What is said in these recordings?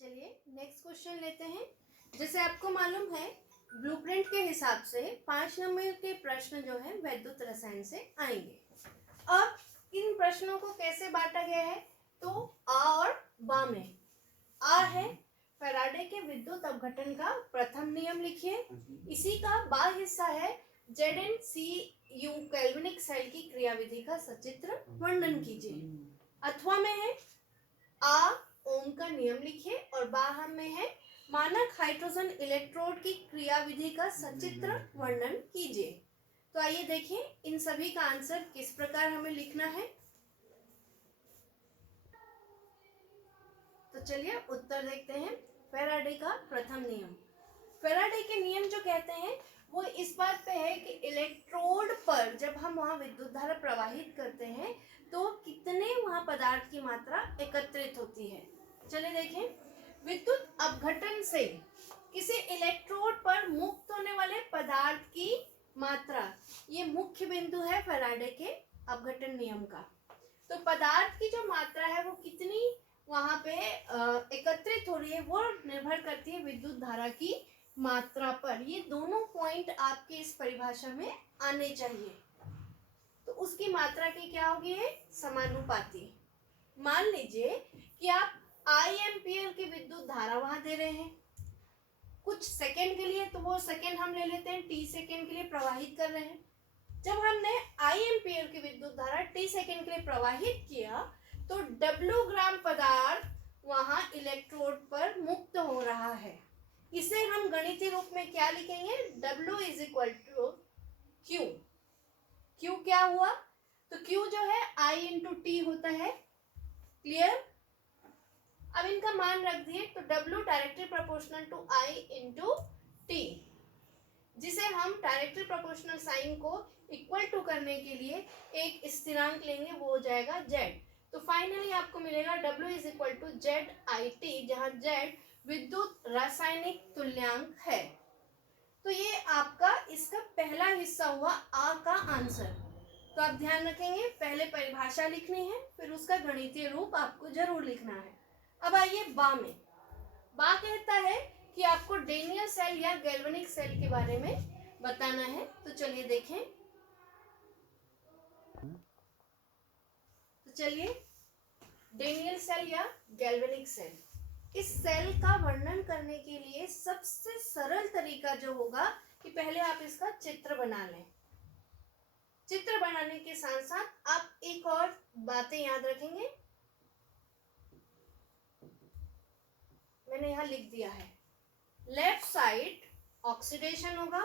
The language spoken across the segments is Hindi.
चलिए नेक्स्ट क्वेश्चन लेते हैं। जैसे आपको मालूम है ब्लूप्रिंट के हिसाब से 5 नंबर के प्रश्न जो है वैद्युत रसायन से आएंगे। अब इन प्रश्नों को कैसे बांटा गया है, तो आ और बा में। आ है फैराडे के विद्युत अपघटन का प्रथम नियम लिखिए। इसी का बा हिस्सा है ZnCu कैल्विनिक सेल की क्रियाविधि का सचित्र वर्णन कीजिए। अथवा में है आ ओम का नियम लिखिए और बाहर में है मानक हाइड्रोजन इलेक्ट्रोड की क्रियाविधि का सचित्र वर्णन कीजिए। तो आइए देखें इन सभी का आंसर किस प्रकार हमें लिखना है। तो चलिए उत्तर देखते हैं। फैराडे का प्रथम नियम। फैराडे के नियम जो कहते हैं वो इस बात पे है कि इलेक्ट्रोड पर जब हम वहां विद्युत धारा प्रवाहित करते हैं तो कितने वहां पदार्थ की मात्रा एकत्रित होती है। चलिए देखें, विद्युत अपघटन से किसी इलेक्ट्रोड पर मुक्त होने वाले पदार्थ की मात्रा, ये मुख्य बिंदु है फैराडे के अपघटन नियम का। तो पदार्थ की जो मात्रा है वो कितनी वहां पे एकत्रित हो रही है वो निर्भर करती है विद्युत धारा की मात्रा पर। ये दोनों पॉइंट आपके इस परिभाषा में आने चाहिए। तो उसकी मात्रा की क्या होगी, है समानुपाती। मान लीजिए कि आप आई एम्पियर की विद्युत धारा वहां दे रहे हैं कुछ सेकंड के लिए, तो वो सेकंड हम ले लेते हैं टी सेकंड के लिए प्रवाहित कर रहे हैं। जब हमने आई एम्पियर की विद्युत धारा टी सेकंड के लिए प्रवाहित किया तो W ग्राम पदार्थ वहां इलेक्ट्रोड पर मुक्त हो रहा है। इसे हम गणितीय रूप में क्या लिखेंगे, W is equal to Q। Q क्या हुआ, तो Q जो है I इंटू टी होता है। क्लियर। अब इनका मान रख दिए तो W directly proportional to I into T, जिसे हम डायरेक्टली प्रोपोर्शनल साइन को इक्वल टू करने के लिए एक स्थिरांक लेंगे, वो हो जाएगा Z। तो फाइनली आपको मिलेगा W is equal to ZIT, जहां Z विद्युत रासायनिक तुल्यांक है। तो ये आपका इसका पहला हिस्सा हुआ आ का आंसर। तो आप ध्यान रखेंगे पहले परिभाषा लिखनी है फिर उसका गणितीय रूप आपको जरूर लिखना है। अब आइए बा में। बा कहता है कि आपको डेनियल सेल या गैल्वेनिक सेल के बारे में बताना है। तो चलिए देखें। तो चलिए डेनियल सेल या गैल्वेनिक सेल, इस सेल का वर्णन करने के लिए सबसे सरल तरीका जो होगा कि पहले आप इसका चित्र बना लें। चित्र बनाने के साथ साथ आप एक और बातें याद रखेंगे, मैंने यहां लिख दिया है। लेफ्ट साइड ऑक्सीडेशन होगा,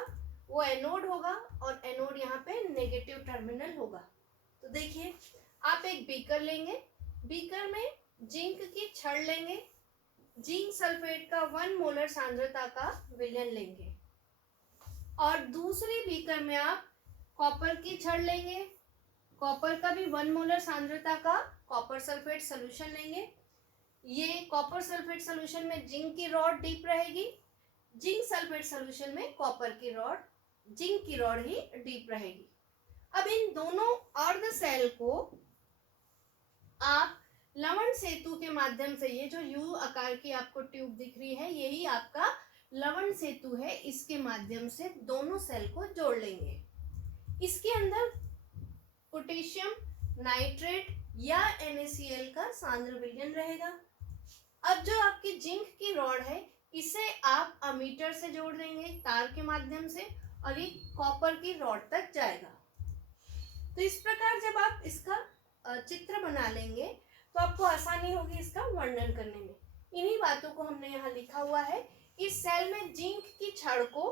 वो एनोड होगा और एनोड यहाँ पे नेगेटिव टर्मिनल होगा। तो देखिए आप एक बीकर लेंगे, बीकर में जिंक की छड़ लेंगे, जिंक सल्फेट का 1 मोलर सांद्रता का विलयन लेंगे और दूसरी बीकर में आप कॉपर की छड़ लेंगे, कॉपर का भी 1 मोलर सांद्रता का कॉपर सल्फेट सोल्यूशन लेंगे। ये कॉपर सल्फेट सोल्यूशन में जिंक की रॉड डीप रहेगी, जिंक सल्फेट सोल्यूशन में कॉपर की रॉड, जिंक की रॉड ही डीप रहेगी। अब इन दोनों अर्ध सेल को आप लवण सेतु के माध्यम से, ये जो यू आकार की आपको ट्यूब दिख रही है यही आपका लवण सेतु है, इसके माध्यम से दोनों सेल को जोड़ लेंगे। इसके अंदर पोटेशियम नाइट्रेट या NaCl का सांद्र विलयन रहेगा। अब जो आपकी जिंक की रॉड है इसे आप अमीटर से जोड़ देंगे तार के माध्यम से और ये कॉपर की रॉड तक जाएगा। तो इस प्रकार जब आप इसका चित्र बना लेंगे तो आपको आसानी होगी इसका वर्णन करने में। इन्हीं बातों को हमने यहाँ लिखा हुआ है। इस सेल में जिंक की छड़ को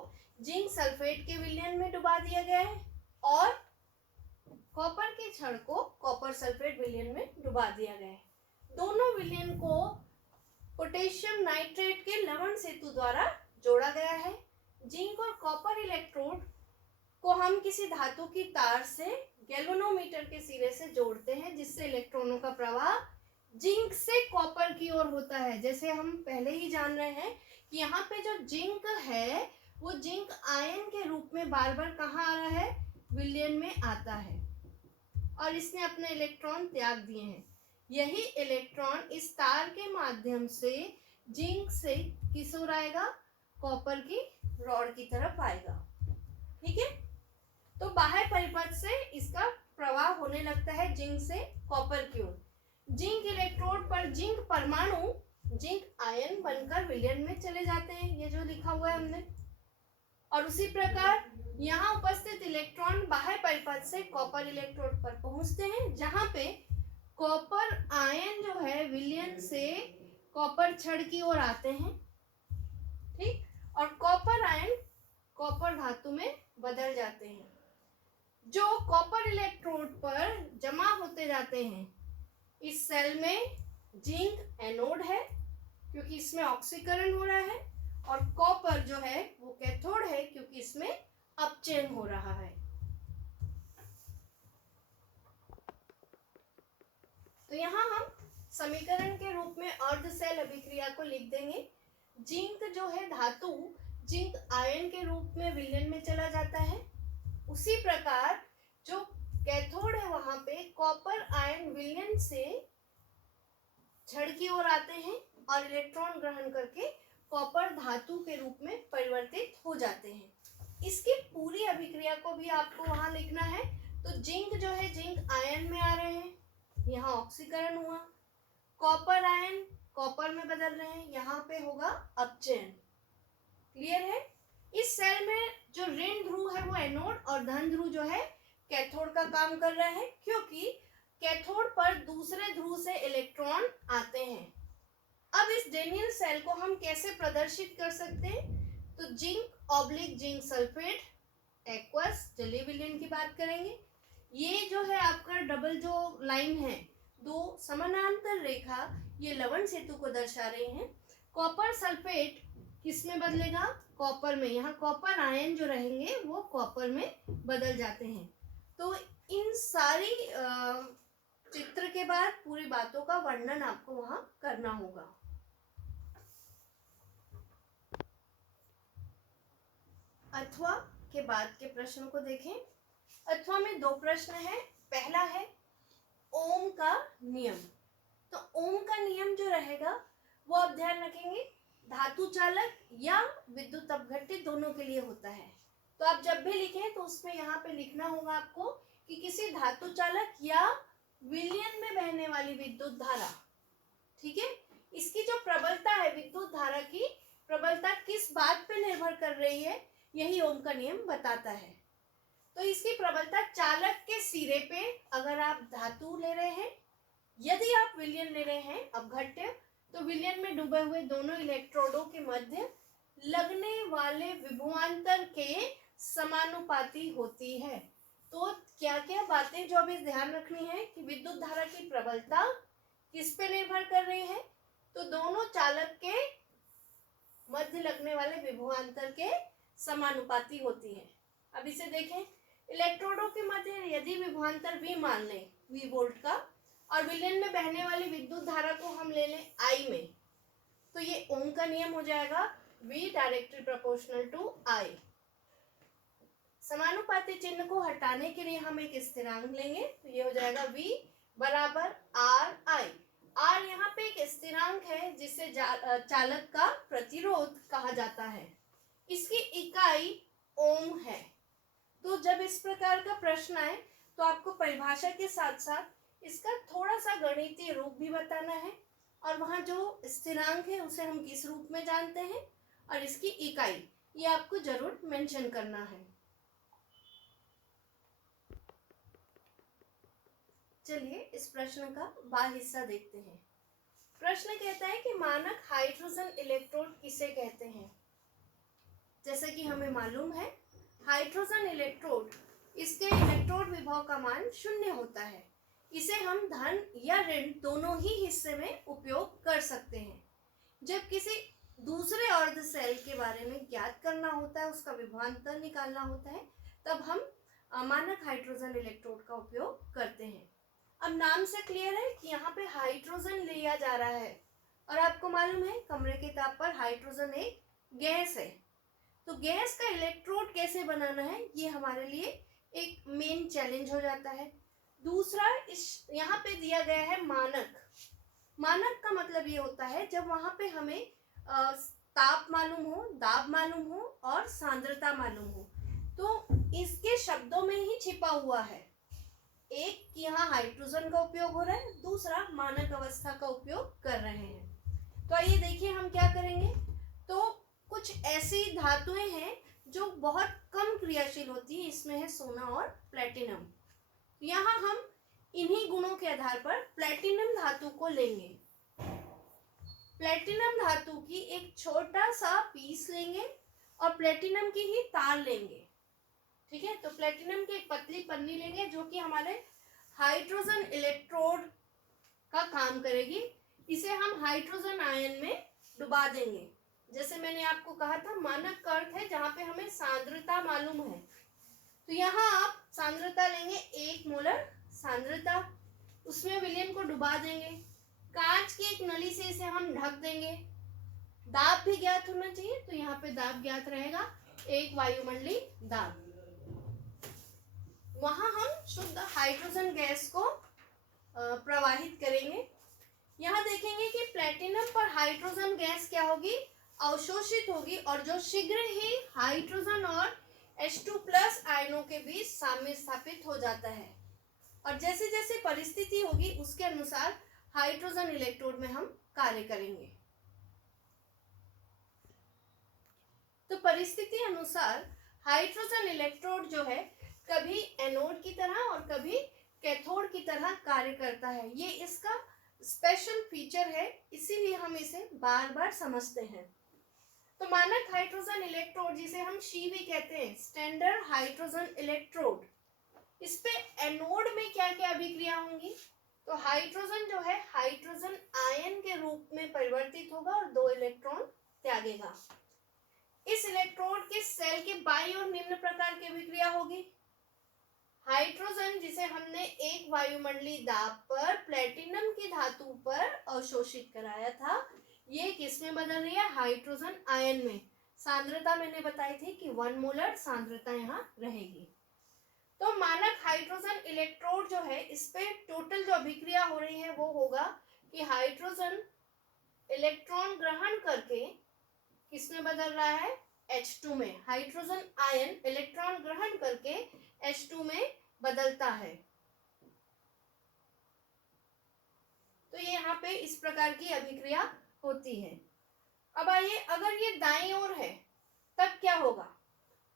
जिंक सल्फेट के विलयन में डुबा दिया गया है और कॉपर की छड़ को कॉपर सल्फेट विलयन में डुबा दिया गया है। दोनों विलयन को पोटेशियम नाइट्रेट के लवण सेतु द्वारा जोड़ा गया है। जिंक और कॉपर इलेक्ट्रोड को हम किसी धातु की तार से गैल्वेनोमीटर के सिरे से जोड़ते हैं, जिससे इलेक्ट्रॉनों का प्रवाह जिंक से कॉपर की ओर होता है। जैसे हम पहले ही जान रहे हैं कि यहाँ पे जो जिंक है वो जिंक आयन के रूप में बार बार कहाँ आ रहा है, विलयन में आता है और इसने अपने इलेक्ट्रॉन त्याग दिए हैं। यही इलेक्ट्रॉन इस तार के माध्यम से जिंक से किस ओर आएगा, कॉपर की रॉड की तरफ आएगा। ठीक है, तो बाह्य परिपथ से इसका प्रवाह होने लगता है जिंक से कॉपर की ओर। जिंक इलेक्ट्रोड पर जिंक परमाणु जिंक आयन बनकर विलयन में चले जाते हैं, ये जो लिखा हुआ है हमने। और उसी प्रकार यहाँ उपस्थित इलेक्ट्रॉन बाह्य परिपथ से कॉपर इलेक्ट्रोड पर पहुंचते हैं, जहां पे कॉपर आयन जो है विलयन से कॉपर छड़ की ओर आते हैं। ठीक, और कॉपर आयन कॉपर धातु में बदल जाते हैं। जो कॉपर इलेक्ट्रोड पर जमा होते जाते हैं, इस सेल में जिंक एनोड है क्योंकि इसमें ऑक्सीकरण हो रहा है, और कॉपर जो है वो कैथोड है क्योंकि इसमें अपचयन हो रहा है। तो यहाँ हम समीकरण के रूप में अर्ध सेल अभिक्रिया को लिख देंगे। जिंक जो है धातु जिंक आयन के रूप में विलयन में चला जाता है। उसी प्रकार जो कैथोड है वहां पे कॉपर आयन विलयन से छड़ की ओर आते हैं और इलेक्ट्रॉन ग्रहण करके कॉपर धातु के रूप में परिवर्तित हो जाते हैं। इसकी पूरी अभिक्रिया को भी आपको वहां लिखना है। तो जिंक जो है जिंक आयन में आ रहे हैं, यहाँ ऑक्सीकरण हुआ, कॉपर आयन कॉपर में बदल रहे हैं, यहाँ पे होगा अपचयन। क्लियर है? इस सेल में जो ऋण ध्रुव है वो एनोड और धन ध्रुव जो है कैथोड का काम कर रहा है, क्योंकि कैथोड पर दूसरे ध्रुव से इलेक्ट्रॉन आते हैं। अब इस डेनियल सेल को हम कैसे प्रदर्शित कर सकते हैं? तो zinc oblique zinc sulphate aqueous जलीय विलयन की बात करेंगे। ये जो है आपका डबल जो लाइन है, दो समानांतर रेखा, ये लवण सेतु को दर्शा रहे हैं। कॉपर सल्फेट किस में बदलेगा? कॉपर में। यहाँ कॉपर आयन जो रहेंगे वो कॉपर में बदल जाते हैं। तो इन सारी चित्र के बाद पूरी बातों का वर्णन आपको वहां करना होगा। अथवा के बाद के प्रश्न को देखें। अथवा में दो प्रश्न है। पहला है ओम का नियम। तो ओम का नियम जो रहेगा वो आप ध्यान रखेंगे धातु चालक या विद्युत अपघट्य दोनों के लिए होता है। तो आप जब भी लिखें तो उसमें यहाँ पे लिखना होगा आपको कि किसी धातु चालक या विलयन में बहने वाली विद्युत धारा, ठीक है, इसकी जो प्रबलता है विद्युत धारा की प्रबलता किस बात पे निर्भर कर रही है, यही ओम का नियम बताता है। तो इसकी प्रबलता चालक के सिरे पे अगर आप धातु ले रहे हैं, यदि आप विलयन ले रहे हैं अपघट्य, तो विलयन में डूबे हुए दोनों इलेक्ट्रोडों के मध्य लगने वाले विभवांतर के समानुपाती होती है। तो क्या क्या बातें जो अभी ध्यान रखनी है कि विद्युत धारा की प्रबलता किस पे निर्भर कर रही है? तो दोनों चालक के मध्य लगने वाले विभवांतर के समानुपाती होती है। अब इसे देखें, इलेक्ट्रोडों के मध्य यदि विभवांतर V मान लें, V वोल्ट का, और विलयन में बहने वाली विद्युत धारा को हम ले लें I में, तो ये ओम का नियम हो जाएगा V directly proportional to I। समानुपाती चिन्ह को हटाने के लिए हम एक स्थिरांक लेंगे, तो ये हो जाएगा V बराबर RI। R यहाँ पे एक स्थिरांक है जिसे चालक का प्रतिरोध कहा जाता है। इसकी इकाई ओम है। तो जब इस प्रकार का प्रश्न आए तो आपको परिभाषा के साथ साथ इसका थोड़ा सा गणितीय रूप भी बताना है, और वहाँ जो स्थिरांक है उसे हम किस रूप में जानते हैं, और इसकी इकाई ये आपको जरूर मेंशन करना है। चलिए इस प्रश्न का बाह्य हिस्सा देखते हैं। प्रश्न कहता है कि मानक हाइड्रोजन इलेक्ट्रोड किसे कहते हैं? जैसे कि हमें मालूम है हाइड्रोजन इलेक्ट्रोड, इसके इलेक्ट्रोड विभव का मान 0 होता है। इसे हम धन या ऋण दोनों ही हिस्से में उपयोग कर सकते हैं। जब किसी दूसरे अर्ध सेल के बारे में ज्ञात करना होता है, उसका विभवांतर निकालना होता है, तब हम मानक हाइड्रोजन इलेक्ट्रोड का उपयोग करते हैं। अब नाम से क्लियर है कि यहाँ पे हाइड्रोजन लिया जा रहा है, और आपको मालूम है कमरे के ताप पर हाइड्रोजन एक गैस है। तो गैस का इलेक्ट्रोड कैसे बनाना है, ये हमारे लिए एक मेन चैलेंज हो जाता है। दूसरा, इस यहाँ पे दिया गया है मानक। मानक का मतलब ये होता है जब वहाँ पे हमें ताप मालूम हो, दाब मालूम हो और सांद्रता मालूम हो। तो इसके शब्दों में ही छिपा हुआ है, एक कि यहाँ हाइड्रोजन का उपयोग हो रहा है, दूसरा मानक अवस्था का उपयोग कर रहे हैं। तो आइए देखिए हम क्या करेंगे। तो कुछ ऐसी धातुएं हैं जो बहुत कम क्रियाशील होती है, इसमें है सोना और प्लेटिनम। यहाँ हम इन्हीं गुणों के आधार पर प्लेटिनम धातु को लेंगे। प्लेटिनम धातु की एक छोटा सा पीस लेंगे और प्लेटिनम की ही तार लेंगे। ठीक है, तो प्लेटिनम की एक पतली पन्नी लेंगे जो कि हमारे हाइड्रोजन इलेक्ट्रोड का काम करेगी। इसे हम हाइड्रोजन आयन में डुबा देंगे। जैसे मैंने आपको कहा था, मानक का अर्थ है जहां पे हमें सांद्रता मालूम है। तो यहाँ आप सांद्रता लेंगे, 1 मोलर सांद्रता, उसमें विलयन को डुबा देंगे। कांच की एक नली से इसे हम ढक देंगे। दाब भी ज्ञात होना चाहिए, तो यहाँ पे दाब ज्ञात रहेगा, 1 वायुमंडलीय दाब। वहां हम शुद्ध हाइड्रोजन गैस को प्रवाहित करेंगे। यहाँ देखेंगे कि प्लेटिनम पर हाइड्रोजन गैस क्या होगी, अवशोषित होगी, और जो शीघ्र ही हाइड्रोजन और H2+ आयनों के बीच साम्य स्थापित हो जाता है। और जैसे जैसे परिस्थिति होगी उसके अनुसार हाइड्रोजन इलेक्ट्रोड में हम कार्य करेंगे। तो परिस्थिति अनुसार हाइड्रोजन इलेक्ट्रोड जो है कभी एनोड की तरह और कभी कैथोड की तरह कार्य करता है। ये इसका स्पेशल फीचर है, इसीलिए हम इसे बार बार समझते हैं। तो मानक हाइड्रोजन इलेक्ट्रोड, जिसे हम शी कहते हैं, स्टैंडर्ड हाइड्रोजन इलेक्ट्रोड, इस पे एनोड में क्या क्या अभिक्रिया होंगी। तो हाइड्रोजन जो है हाइड्रोजन आयन के रूप में परिवर्तित होगा और 2 इलेक्ट्रॉन त्यागेगा। इस इलेक्ट्रोड के सेल के बाईं ओर निम्न प्रकार की अभिक्रिया होगी। हाइड्रोजन जिसे हमने 1 वायुमंडलीय दाब पर प्लेटिनम की धातु पर अवशोषित कराया था, ये किस में बदल रही है, हाइड्रोजन आयन में। सांद्रता मैंने बताई थी कि 1 मोलर सांद्रता यहाँ रहेगी। तो मानक हाइड्रोजन इलेक्ट्रोड जो है, इस पे टोटल जो अभिक्रिया हो रही है वो होगा कि हाइड्रोजन इलेक्ट्रॉन ग्रहण करके किस में बदल रहा है, H2 में। हाइड्रोजन आयन इलेक्ट्रॉन ग्रहण करके H2 में बदलता है। तो ये यहाँ पे इस प्रकार की अभिक्रिया होती है। अब आइए, अगर ये दाईं ओर है तब क्या होगा।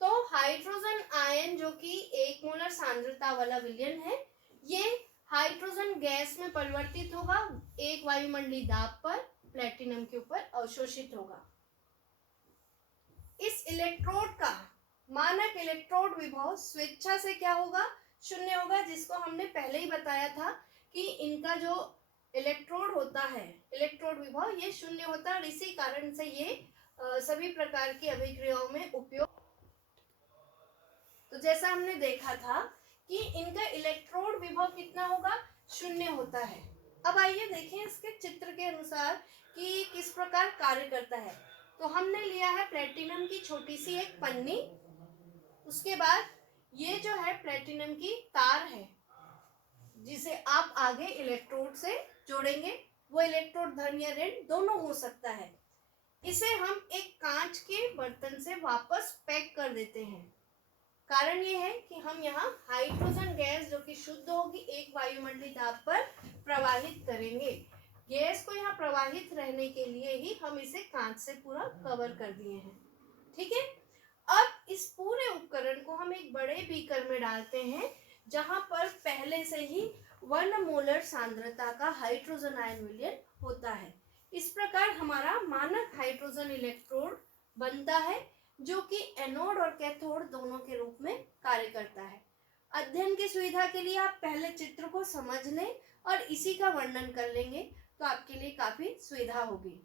तो हाइड्रोजन आयन जो कि 1 मोलर सांद्रता वाला विलयन है, ये हाइड्रोजन गैस में परिवर्तित होगा, 1 वायुमंडलीय दाब पर प्लेटिनम के ऊपर अवशोषित होगा। इस इलेक्ट्रोड का मानक इलेक्ट्रोड विभव स्वेच्छा से क्या होगा, 0 होगा, जिसको हमने पहले ही बताया था कि इनका जो इलेक्ट्रोड होता है, इलेक्ट्रोड विभव, ये 0 होता है और इसी कारण से ये सभी प्रकार की अभिक्रियाओं में उपयोग। तो जैसा हमने देखा था कि इनका इलेक्ट्रोड विभव कितना होगा, 0 होता है। अब आइए देखें इसके चित्र के अनुसार कि किस प्रकार कार्य करता है। तो हमने लिया है प्लेटिनम की छोटी सी एक पन्नी, उसके बाद ये जो है प्लेटिनम की तार है जिसे आप आगे इलेक्ट्रोड से जोड़ेंगे। वो इलेक्ट्रोड धन या ऋण दोनों हो सकता है। इसे हम एक कांच के बर्तन से वापस पैक कर देते हैं। कारण ये है कि हम यहाँ हाइड्रोजन गैस जो कि शुद्ध होगी 1 वायुमंडलीय दाब पर प्रवाहित करेंगे। गैस को यहाँ प्रवाहित रहने के लिए ही हम इसे कांच से पूरा कवर कर दिए हैं। ठीक है, अब इस पूरे उपकरण को हम एक बड़े बीकर में डालते हैं जहां पर पहले से ही 1 मोलर सांद्रता का हाइड्रोजन आयन विलयन होता है। इस प्रकार हमारा मानक हाइड्रोजन इलेक्ट्रोड बनता है जो कि एनोड और कैथोड दोनों के रूप में कार्य करता है। अध्ययन की सुविधा के लिए आप पहले चित्र को समझ लें और इसी का वर्णन कर लेंगे तो आपके लिए काफी सुविधा होगी।